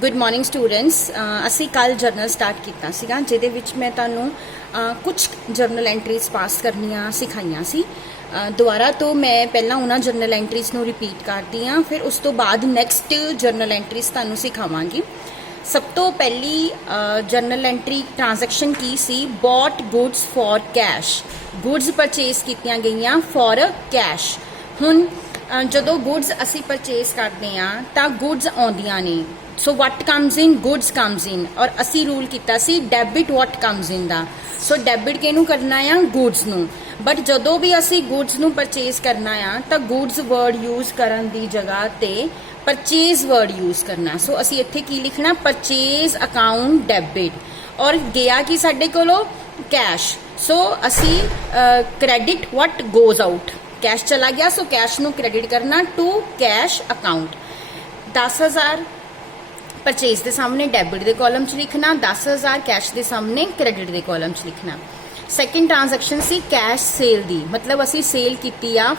Good morning students. असी कल journal start किया सीगा जिहदे विच मैं तुहानूं कुछ जर्नल एंट्रीज पास करनियां सिखाईयां सी। दोबारा तो मैं पहला उन्हां जर्नल एंट्रीज नूं रिपीट करदी हां, फिर उस तो बाद नैक्सट जर्नल एंट्रीज तुहानूं सिखावांगी। सब तो पहली जर्नल एंट्री ट्रांजैक्शन की सी bought goods for cash. Goods purchase कीतियां गईयां फॉर कैश। हुण ਜਦੋਂ गुड्स असी परचेज करते हैं तो गुड्स आउंदियां ने, सो what comes in goods comes in, और असी रूल किया सी डेबिट वट कम्स इन दा। सो डेबिट किहनूं करना आ गुड्स नूं, बट जदों भी असी गुड्स नूं परचेज करना आ तो गुड्स वर्ड यूज करन दी जगह ते परचेज वर्ड यूज करना। सो असी इत्थे की लिखना परचेज अकाउंट डेबिट, और गया कि साडे कोलों कैश। सो असी credit what goes out, cash चला गया सो कैश नू क्रेडिट करना टू कैश अकाउंट। 10,000 परचेज के सामने डेबिट के कॉलम च लिखना, 10,000 कैश के सामने क्रेडिट के कॉलम च लिखना। सैकेंड ट्रांजैक्शन सी कैश सेल दी, मतलब असी सेल की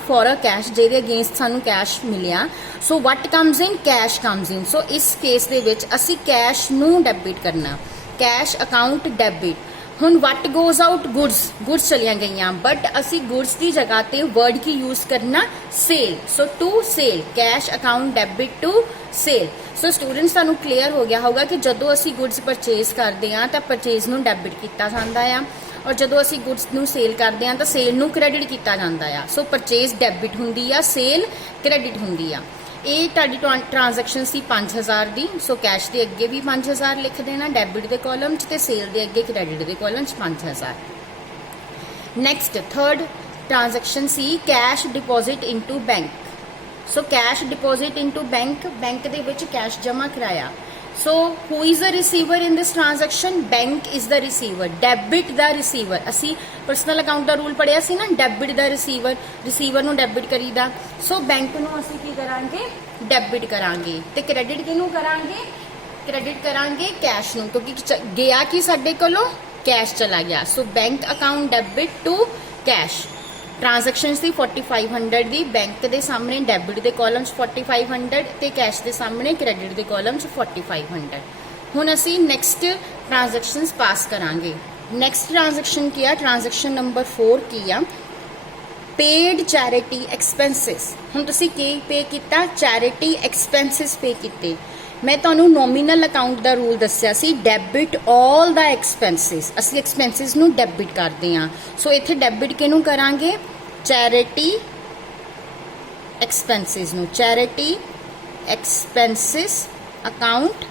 फॉर अ कैश जिहदे अगेंस्ट सानू कैश मिलिया। So what comes in cash comes in. So इस केस दे विच असी कैश नू डेबिट करना, कैश अकाउंट डेबिट। हुण what goes out goods, goods चलिया गई, बट असी गुड्स की जगह ते वर्ड की यूज करना sale. So to sale, cash account debit to sale. So students तुहानूं क्लीयर हो गया होगा कि जदों असी गुड्स परचेज करते हैं तो परचेज नूं डेबिट किया जाता है, और जदों असी गुड्स नूं सेल करते हैं तो सेल नूं क्रेडिट किया जाता है। सो परचेज डेबिट हुंदी आ, सेल क्रेडिट हुंदी आ। ये तुहाडी ट्रांजैक्शन सी 5,000 दी। सो कैश के अगे भी 5,000 लिख देना डेबिट के कॉलम च, ते सेल के अगे क्रेडिट के कॉलम च 5,000। नैक्सट थर्ड ट्रांजैक्शन सी cash deposit into bank. So cash deposit into bank, bank दे विच कैश जमा कराया। So who is the receiver in this transaction? Bank is the receiver, debit the receiver. असी personal account का rule पढ़िया सी ना, डेबिट द रिसीवर, रिसीवर नूं डेबिट करीदा। सो बैंक नूं असी की करांगे? डेबिट करांगे। ते क्रेडिट किहनूं करांगे? क्रेडिट करांगे कैश नूं, क्योंकि गया कि साडे कोलों कैश चला गया। So bank account debit to cash. Transaction सी 4,500 दी, बैंक के सामने डेबिट के कॉलम 4,500 ते कैश के सामने क्रेडिट के कॉलम 4,500। हुण असी नैक्सट ट्रांजैक्शन पास करांगे। नैक्सट ट्रांजैक्शन की आ, ट्रांजैक्शन नंबर 4 की आ पेड चैरिटी एक्सपेंसिस। हुण तुसीं की पे किया? चैरिटी एक्सपेंसिस पे किते। मैं तुहानूं नॉमिनल अकाउंट का रूल दस्सिया सी डेबिट ऑल द एक्सपेंसिस। असी एक्सपेंसिस नूं डेबिट करते हैं। सो इत्थे डेबिट किहनूं करांगे? चैरिटी एक्सपेंसिस नूं, चैरिटी एक्सपेंसिस अकाउंट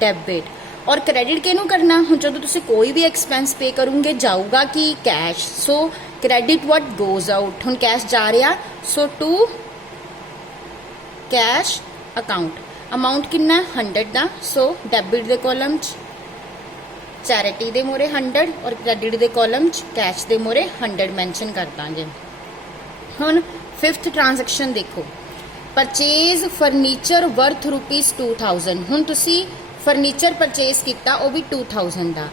डेबिट। और क्रेडिट किहनूं करना? हुण जदों तुसीं कोई भी एक्सपेंस पे करोगे जाऊगा कि cash. So credit what goes out, हुण कैश जा रहा, सो टू कैश अकाउंट। अमाउंट कितना? 100 का। सो डेबिट के कॉलम चैरिटी के मोरे 100 और क्रेडिट के कॉलम कैश के मोरे 100 मैंशन कर देंगे। हुण फिफ्थ ट्रांजैक्शन देखो, परचेज फर्नीचर वर्थ ₹2,000। हुण तुसी फर्नीचर परचेज किया, वो भी 2,000 का।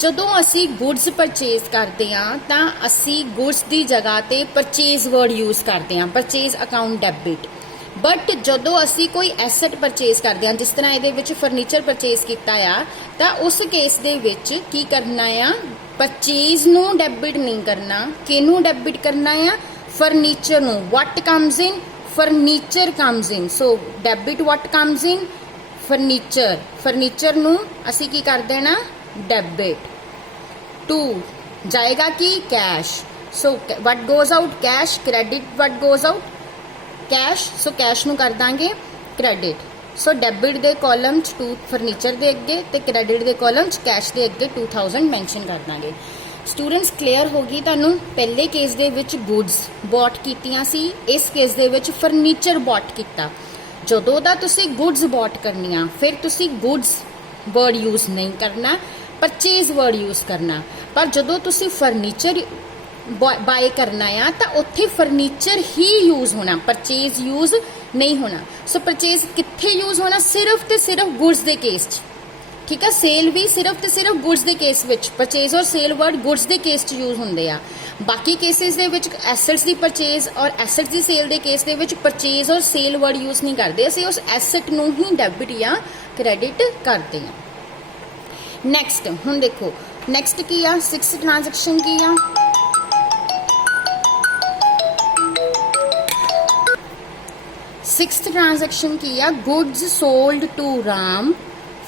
जदों असी गुड्स परचेज करते हैं तो असी गुड्स की जगह ते परचेज वर्ड यूज करते हैं, परचेज अकाउंट डेबिट। बट जदों असी कोई एसट परचेज करते हैं, जिस तरह ये फर्नीचर परचेज किया तो उस केस दे विच की करना आ? परचेज नूं डेबिट नहीं करना, किनूं डेबिट करना आ? फर्नीचर नूं। What comes in? Furniture comes in. So debit what comes in? Furniture. Furniture नूं असी की कर देना? डेबिट टू जाएगा कि cash. So what goes out? Cash. Credit what goes out? Cash. So cash नूं कर देंगे क्रेडिट। सो डेबिट के कॉलम 2 फर्नीचर के अगे ते क्रेडिट के कॉलम कैश के अगे 2,000 मैंशन कर देंगे। स्टूडेंट्स क्लीयर होगी तुहानूं? पहले केस दे विच गुड्स बॉट कीतियां सी, इस केस दे विच फर्नीचर बॉट किया। जदों दा तुसीं गुड्स बॉट करनियां, फिर तुसीं गुड्स वर्ड यूज नहीं करना, परचेज वर्ड यूज करना। पर जदों तुसीं फर्नीचर बाय करना आ तो उत्थे फर्नीचर ही यूज होना, परचेज यूज नहीं होना। सो परचेज कित्थे यूज होना? सिर्फ तो सिर्फ गुड्स के केस च, ठीक है। सेल भी सिर्फ तो सिर्फ गुड्स के केस विच, परचेज और सेल वर्ड गुड्स के केस च यूज होंदे आ। बाकी केसिस दे विच एसेट्स की परचेज और एसेट्स की सेल के केस दे विच परचेज और सेल वर्ड यूज नहीं करते। असीं उस एसेट नूं ही डेबिट या ਕ੍ਰੈਡਿਟ ਕਰਦੇ ਆ। ਨੈਕਸਟ ਹੁਣ ਦੇਖੋ ਨੈਕਸਟ ਕੀ ਆ, 6th ਟ੍ਰਾਂਜੈਕਸ਼ਨ ਕੀ ਆ, सिक्स्थ ट्रांजैक्शन की आ, goods sold to Ram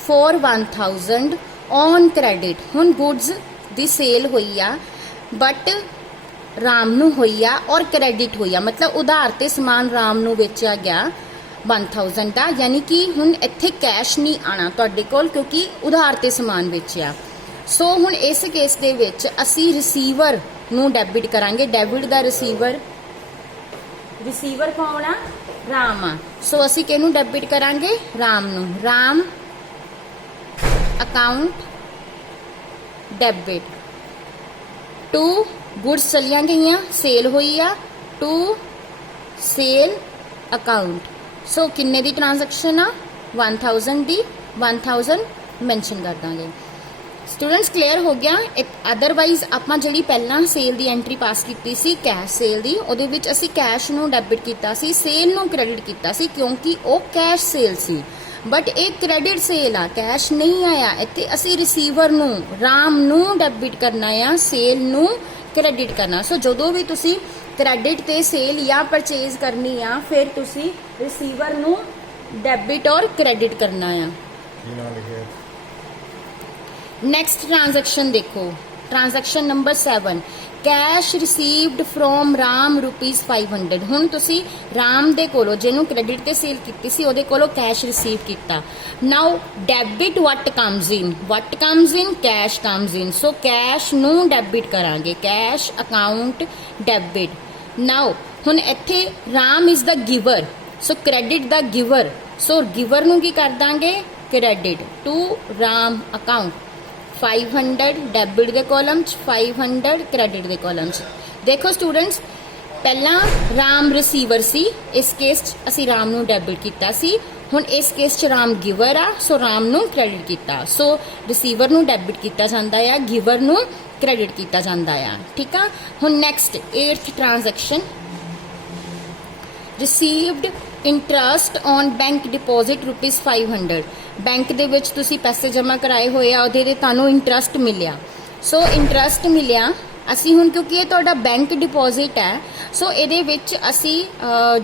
for 1000 on credit. हुण गुड्स दी सेल हुई आ बट राम नू हुई आ और क्रेडिट हुई आ, मतलब उधार ते समान राम नू बेचा गया 1000 का, यानी कि हुण इत्थे कैश नहीं आना तुहाडे कोल क्योंकि उधार ते समान बेचिया। सो हुण इस केस दे विच असी रिसीवर नू डेबिट करांगे। डेबिट दा रिसीवर कौन आ, राम आ। सो असी किहनू डेबिट करांगे, राम नू। Ram account debit to goods चलिया गई, सेल हुई आ, टू सेल अकाउंट। सो किन्ने दी ट्रांजैक्शन आ, 1000 दी, 1000 मैंशन कर देंगे। स्टूडेंट्स क्लीयर हो गया। अदरवाइज आपां जिहड़ी पहलां सेल दी एंट्री पास कीती सी कैश सेल दी, उहदे विच असी कैश नू डेबिट कीता सी, सेल नू क्रेडिट कीता सी क्योंकि वो कैश सेल सी। बट एक क्रेडिट सेल आ, कैश नहीं आया, इत्थे असी रिसीवर नू राम नू डेबिट करना आ, सेल नू क्रेडिट करना। सो जदों भी तुसी क्रेडिट ते सेल या परचेज करनी आ फिर तुसी रिसीवर नू डेबिट और क्रेडिट करना आ। नैक्सट ट्रांजैक्शन देखो, transaction number 7, cash received from Ram ₹500। हुण तुसी राम दे कोलों जिन्हों क्रेडिट ते सेल कीती सी ओदे कोलों कैश रिसीव कीता। Now debit what comes in, what comes in, cash comes in. So cash नू डेबिट करांगे, कैश अकाउंट डेबिट। नाउ हुण इत्थे Ram is the giver, so credit the giver. So giver नू की कर दांगे, credit to Ram account 500 debit दे column च, 500 क्रेडिट दे कॉलम च। देखो स्टूडेंट्स पहला राम रिसीवर सी, इस केस च असी राम नू डेबिट कीता सी। हुण इस केस च राम गिवर आ, सो राम नू क्रेडिट कीता। सो रिसीवर नू डेबिट कीता जांदा आ, गिवर नू क्रेडिट कीता जांदा आ। ठीक आ। हुण next 8th transaction, received interest on bank deposit ₹500। Bank दे विच तुसी पैसे जमा कराए होए आ, उहदे ते तुहानू इंटरस्ट मिलिया। सो इंटरस्ट मिलिया असी हुण क्योंकि ये तुहाडा बैंक डिपॉजिट है, सो इहदे विच असी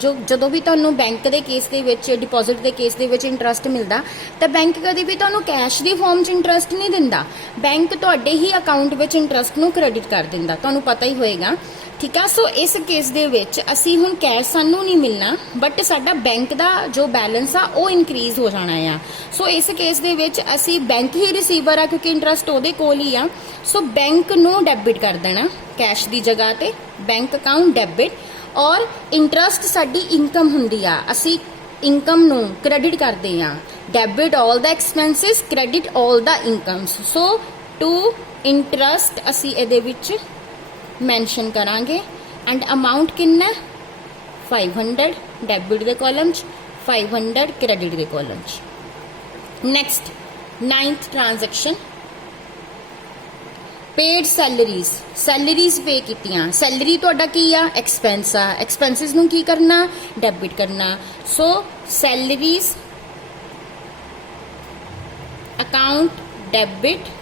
जो जदों भी तुहानू बैंक दे केस दे विच डिपॉजिट दे केस दे विच इंटरस्ट मिलदा तां बैंक कदी भी तुहानू कैश दी फॉर्म च इंटरस्ट नहीं दिंदा, बैंक तुहाडे ही अकाउंट विच इंटरस्ट नू क्रेडिट कर दिंदा, तुहानू पता ही होएगा। ठीक है। सो इस केस दे विच असी हुण कैश सानू नहीं मिलना बट साडा बैंक दा जो बैलेंस आ वो इंक्रीज हो जाना आ। सो इस केस दे विच असी बैंक ही रिसीवर आ क्योंकि इंटरस्ट उहदे कोल ही आ। सो बैंक नू डेबिट कर देना कैश दी जगह ते, बैंक अकाउंट डेबिट। और इंटरस्ट साडी इनकम हुंदी आ, असी इनकम नू क्रेडिट करदे आ। Debit all the expenses, credit all the incomes. So to interest असी इहदे विच मैंशन करांगे एंड अमाउंट किन्ना 500 डेबिट दे कॉलम च, 500 क्रेडिट दे कॉलम च। Next 9th transaction, paid salaries, salaries pay कीतियां। सैलरी तुहाडा की आ, एक्सपेंस आ, एक्सपेंसिस नू की करना, डेबिट करना। सो सैलरीज अकाउंट डेबिट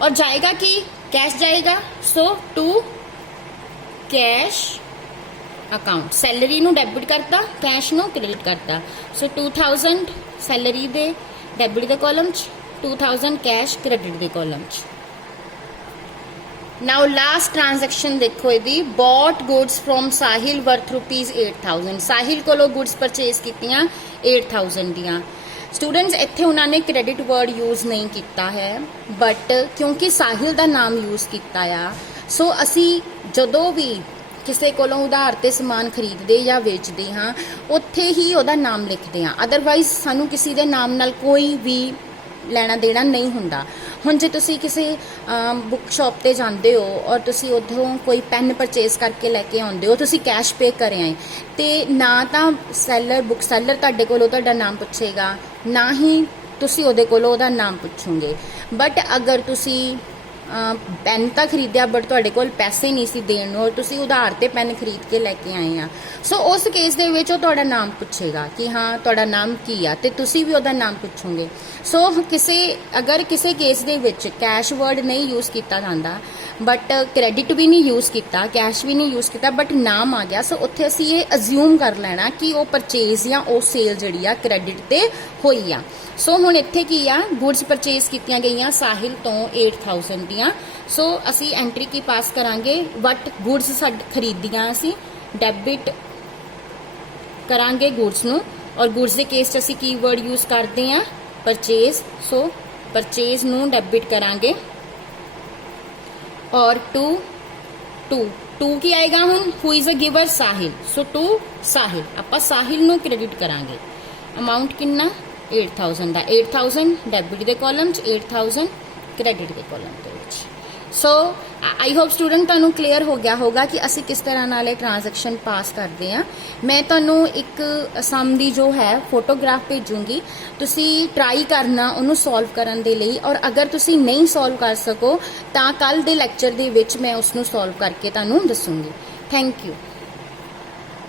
और जाएगा कि कैश जाएगा। So to cash account, salary नू डेबिट करता, कैश नू क्रेडिट करता। सो 2000 सैलरी दे डेबिट दे कॉलम च, 2000 कैश क्रेडिट दे कॉलम च। नाउ लास्ट ट्रांजैक्शन देखो इहदी, bought goods from Sahil worth ₹8000। Sahil कोलों गुड्स परचेज कीतियां 8000 दियां। स्टूडेंट्स इत्थे उन्होंने क्रेडिट वर्ड यूज़ नहीं किया है बट क्योंकि साहिल का नाम यूज़ किया आ, सो असी जदों भी किसी कोलों उधार ते समान खरीदते या वेचते हाँ उत्थे ही उहदा नाम लिखते हैं। अदरवाइज सानू किसी दे नाम नाल कोई भी लेना देना नहीं हुंदा। हुण जे तुसी किसी बुक शॉप ते जांदे हो और तुसी उधरों कोई पैन परचेज करके लैके आउंदे हो, तुसी कैश पे करे आए ते ना तां सैलर बुक सैलर तुहाडे कोलों तुहाडा नाम पुछेगा, ना ही तुसी उहदे कोलों उहदा नाम पुछोगे। बट अगर तुसी ਪੈਨ ਤਾਂ ਖਰੀਦਿਆ ਬਟ ਤੁਹਾਡੇ ਕੋਲ ਪੈਸੇ ਨਹੀਂ ਸੀ ਦੇਣ ਨੂੰ, ਔਰ ਤੁਸੀਂ ਉਧਾਰ ਤੇ ਪੈਨ ਖਰੀਦ ਕੇ ਲੈ ਕੇ ਆਏ ਆ, ਸੋ ਉਸ ਕੇਸ ਦੇ ਵਿੱਚ ਉਹ ਤੁਹਾਡਾ ਨਾਮ ਪੁੱਛੇਗਾ ਕਿ ਹਾਂ ਤੁਹਾਡਾ ਨਾਮ ਕੀ ਆ, ਤੇ ਤੁਸੀਂ ਵੀ ਉਹਦਾ ਨਾਮ ਪੁੱਛੋਗੇ। ਸੋ ਅਗਰ ਕਿਸੇ ਕੇਸ ਦੇ ਵਿੱਚ ਕੈਸ਼ ਵਰਡ ਨਹੀਂ ਯੂਜ਼ ਕੀਤਾ ਜਾਂਦਾ, ਬਟ ਕ੍ਰੈਡਿਟ ਵੀ ਨਹੀਂ ਯੂਜ਼ ਕੀਤਾ, ਕੈਸ਼ ਵੀ ਨਹੀਂ ਯੂਜ਼ ਕੀਤਾ, ਬਟ ਨਾਮ ਆ ਗਿਆ, ਸੋ ਉੱਥੇ ਅਸੀਂ ਇਹ ਅਜ਼ਿਊਮ ਕਰ ਲੈਣਾ ਕਿ ਉਹ ਪਰਚੇਜ਼ ਜਾਂ ਉਹ ਸੇਲ ਜਿਹੜੀ ਆ ਕ੍ਰੈਡਿਟ ਤੇ ਹੋਈ ਆ। ਸੋ ਹੁਣ ਇੱਥੇ ਕੀ ਆ, ਗੁੱਡਸ ਪਰਚੇਜ਼ ਕੀਤੀਆਂ ਗਈਆਂ ਸਾਹਿਲ ਤੋਂ 8000 ਦੀਆਂ, ਸੋ ਅਸੀਂ ਐਂਟਰੀ ਕੀ ਪਾਸ ਕਰਾਂਗੇ, ਵਟ ਗੁੱਡਸ ਖਰੀਦੀਆਂ ਅਸੀਂ, ਡੈਬਿਟ ਕਰਾਂਗੇ ਗੁੱਡਸ ਨੂੰ, ਔਰ ਗੁੱਡਸ ਦੇ ਕੇਸ 'ਚ ਅਸੀਂ ਕੀ ਵਰਡ ਯੂਜ਼ ਕਰਦੇ ਆ, ਪਰਚੇਜ਼, ਸੋ ਪਰਚੇਜ਼ ਨੂੰ ਡੈਬਿਟ ਕਰਾਂਗੇ, ਔਰ ਟੂ ਕੀ ਆਏਗਾ ਹੁਣ, who is a giver, Sahil, so to Sahil, ਆਪਾਂ ਸਾਹਿਲ ਨੂੰ ਕ੍ਰੈਡਿਟ ਕਰਾਂਗੇ। ਅਮਾਉਂਟ ਕਿੰਨਾ, 8000 ਦਾ, 8000 ਡੈਬਿਟ ਦੇ ਕਾਲਮ 'ਚ, 8000 ਕ੍ਰੈਡਿਟ ਦੇ ਕਾਲਮ ਦੇ ਵਿੱਚ। ਸੋ ਆਈ ਹੋਪ ਸਟੂਡੈਂਟ ਤੁਹਾਨੂੰ ਕਲੀਅਰ ਹੋ ਗਿਆ ਹੋਗਾ ਕਿ ਅਸੀਂ ਕਿਸ ਤਰ੍ਹਾਂ ਨਾਲ ਇਹ ਟ੍ਰਾਂਜੈਕਸ਼ਨ ਪਾਸ ਕਰਦੇ ਆ। ਮੈਂ ਤੁਹਾਨੂੰ ਇੱਕ ਸਮ ਦੀ ਜੋ ਹੈ ਫੋਟੋਗ੍ਰਾਫ ਭੇਜੂੰਗੀ, ਤੁਸੀਂ ਟਰਾਈ ਕਰਨਾ ਉਹਨੂੰ ਸੋਲਵ ਕਰਨ ਦੇ ਲਈ, ਔਰ ਅਗਰ ਤੁਸੀਂ ਨਹੀਂ ਸੋਲਵ ਕਰ ਸਕੋ ਤਾਂ ਕੱਲ ਦੇ ਲੈਕਚਰ ਦੇ ਵਿੱਚ ਮੈਂ ਉਸ ਨੂੰ ਸੋਲਵ ਕਰਕੇ ਤੁਹਾਨੂੰ ਦੱਸੂੰਗੀ। Thank you.